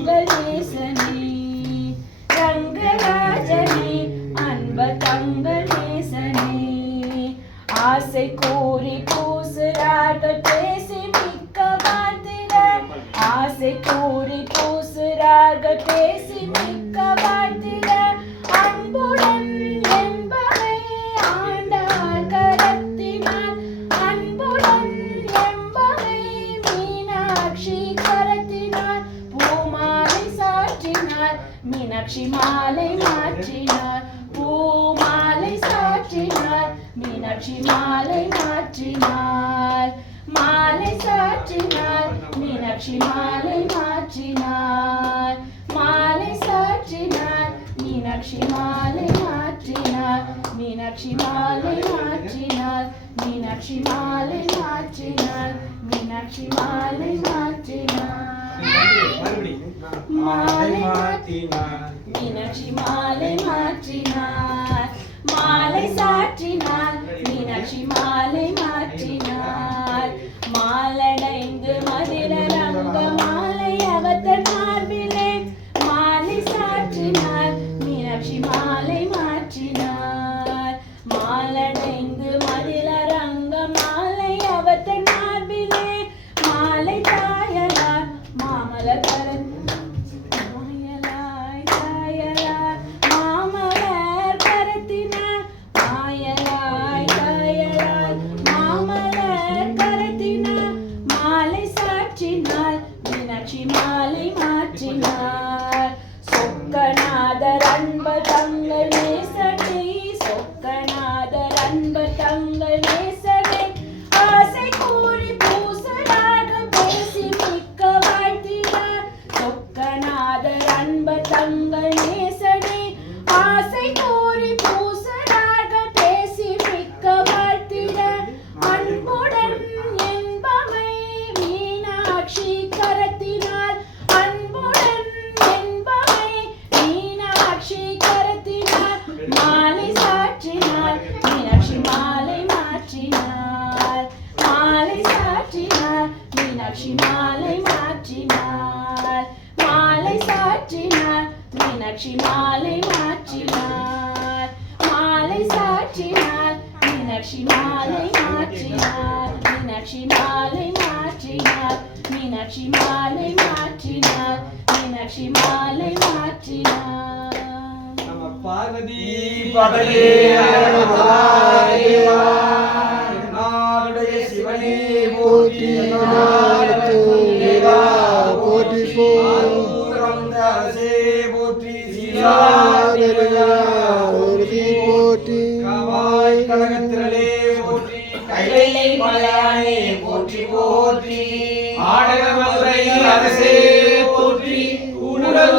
தங்கள் நேசனே ரங்கராஜனே அன்ப தங்கள் நேசனே ஆசை கூறி பூசுறார்கள் பேசி மிக்க வாழ்த்திட ஆசை கூறி பூசுறார்கள் பேசி மிக்க வாழ்த்திட அன்புடன் என்பவை ஆண்டாள் கரத்தினார் அன்புடன் என்பவை மீனாட்சி கரத்தினார் பூமாலை சாற்றினார் மீனாட்சி மாலை மாற்றினார் பூமாலை சாற்றினார் மீனாட்சி மாலை மாற்றினார் மாலை சாற்றினார் மீனாட்சி மாலை மாற்றினார் மாலை சாற்றினார் மீனாட்சி மாலை மாற்றினார் மீனாட்சி மாலை மாற்றினார் மீனாட்சி மாலை மாற்றினார் மீனாட்சி மாலை மாற்றினார் மாலை மாற்றினார் மீனாட்சி மாலை மாற்றினார் மாலை சாற்றினார் மீனாட்சி மாலை மாற்றினார் மாலடைந்து மதிர ரங்க மாலை அவத்தர் மார்பிலே மாலை சாற்றினார் மீனாட்சி மாலை மாற்றினார் மாலடைந்து மதிர ரங்க மாலை அவத்தர் மார்பிலே மாலை தாயலார் மாமலர் கரன் மாயலாய் தாயலார் மாமலர் கரத்தினார் மாயலாய் தாயலார் மாமலர் கரத்தினார் மாலை சாற்றினார் மீனாட்சி மாலை மாற்றினார் சொக்கநாதர் அன்பர் தங்கள் நேசனை சொக்கநாதர் அன்பர் தங்கள் நேசனை ஆசை கூறி பூசலாக பேசி மிக்க வாழ்த்தினார் சொக்கநாதர் அன்பர் தங்கள் நேசனை ஆசை கூறி பூசலாக பேசி மிக்க வாழ்த்திட அன்புடன் என்பவை மீனாட்சி கரத்தினார் அன்புடன் என்பவை மீனாட்சி கரத்தினார் மாலை சாற்றினார் மீனாட்சி மாலை மாற்றினார் மாலை சாற்றினார் மீனாட்சி மாலை மாற்றினார் மாலை சாற்றினார் மீனாட்சி மாலை மாற்றினார் மாலை சாற்றினார் மீனாட்சி மாலை மாற்றினார் மீனாட்சி மாலை மாற்றினார் மீனாட்சி மாலை மாற்றினார் மீனாட்சி மாலை மாற்றினார் நம பார்வதி பதலே நாடுடைய சிவனே போற்றி நாடகத்தும் தேவா போற்றி போற்றி போற்றி போற்றி காவாய் கனகத்திரளே போற்றி கைலை மலையானே போற்றி போற்றி ஆடக மதுரை அரசே போற்றி உடல்